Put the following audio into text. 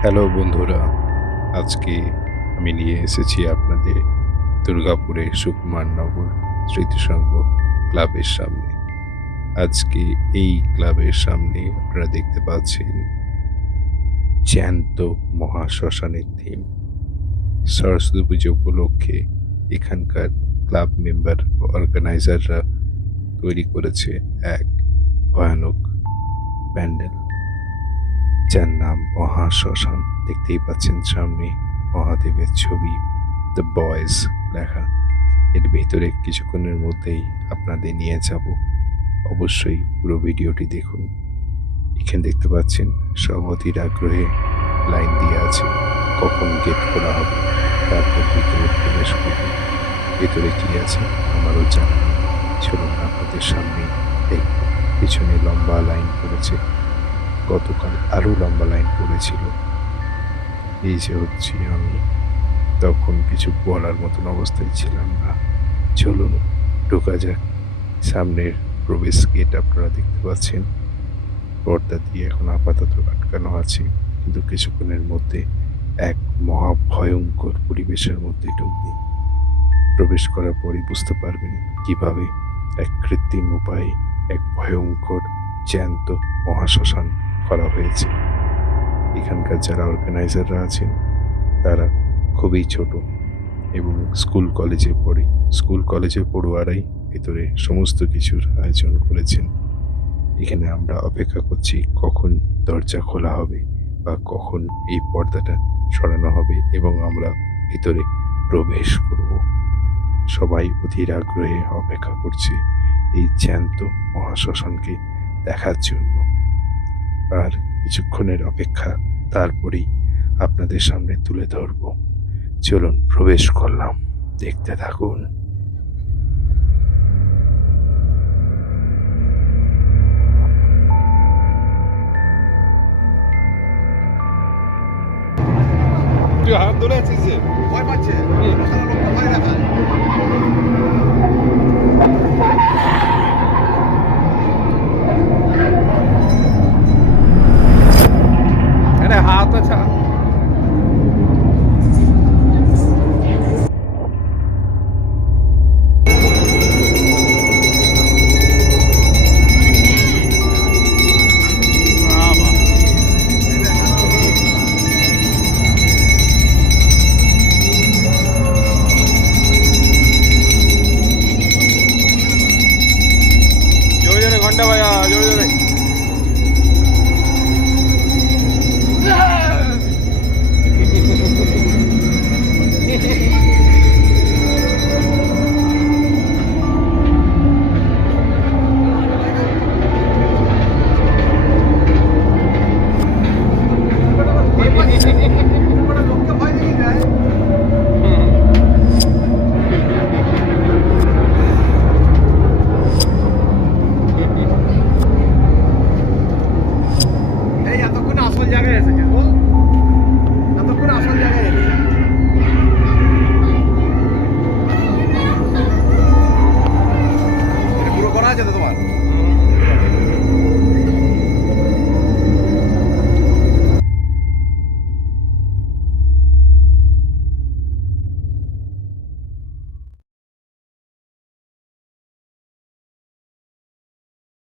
Hello বন্ধুরা, আজকে আমি নিয়ে এসেছি আপনাদের দুর্গাপুরে সুকুমার নগর স্মৃতিসংঘ ক্লাবের সামনে। আজকে এই ক্লাবের সামনে আপনারা দেখতে পাচ্ছেন জ্যান্ত মহাশ্মশানের থিম সরস্বতী পুজো উপলক্ষে এখানকার ক্লাব মেম্বার অর্গানাইজাররা তৈরি করেছে এক ভয়ানক প্যান্ডেল। যার নাম মহা শ্মশান দেখতেই পাচ্ছেন সামনে মহাদেবের ছবি দ্য বয়েজ লেখা। এর ভেতরে কিছুক্ষণের মধ্যেই আপনাদের নিয়ে যাব। অবশ্যই পুরো ভিডিওটি দেখুন। এখানে দেখতে পাচ্ছেন সব আগ্রহে লাইন দিয়ে আছে, কখন গেট খোলা হবে, তারপর ভিতরে প্রবেশ করবে। ভেতরে কি আছে আমারও জানা নেই। চলুন আপনাদের সামনে এই পিছনে লম্বা লাইন পড়েছে। গতকাল আরও লম্বা লাইন পড়েছিল। এই যে হচ্ছে আমি, তখন কিছু বলার মতন অবস্থায় ছিলাম না। চলুন, ঢোকা যাক। সামনের প্রবেশ গেট আপনারা দেখতে পাচ্ছেন। পর্দা দিয়ে এখন আপাতত আটকানো আছে। কিন্তু কিছুক্ষণের মধ্যে এক মহা ভয়ঙ্কর পরিবেশের মধ্যে ঢুকবে। প্রবেশ করার পরই বুঝতে পারবেন কীভাবে এক কৃত্রিম উপায়ে এক ভয়ঙ্কর জ্যান্ত মহাশ্মশান করা হয়েছে। এখানকার যারা অর্গানাইজাররা আছেন, তারা খুবই ছোট এবং স্কুল কলেজে পড়ে। স্কুল কলেজে পড়ুয়ারাই ভিতরে সমস্ত কিছুর আয়োজন করেছেন। এখানে আমরা অপেক্ষা করছি কখন দরজা খোলা হবে বা কখন এই পর্দাটা সরানো হবে এবং আমরা ভিতরে প্রবেশ করব। সবাই অধীর আগ্রহে অপেক্ষা করছে এই জ্যান্ত মহাশ্মশানকে দেখার জন্য। আর কিছুক্ষণের অপেক্ষা তারপরেই আপনাদের সামনে তুলে ধরব। চলুন প্রবেশ করলাম। দেখতে থাকুন। তুই হাত ধরে আছিস যে? ভয় পাচ্ছে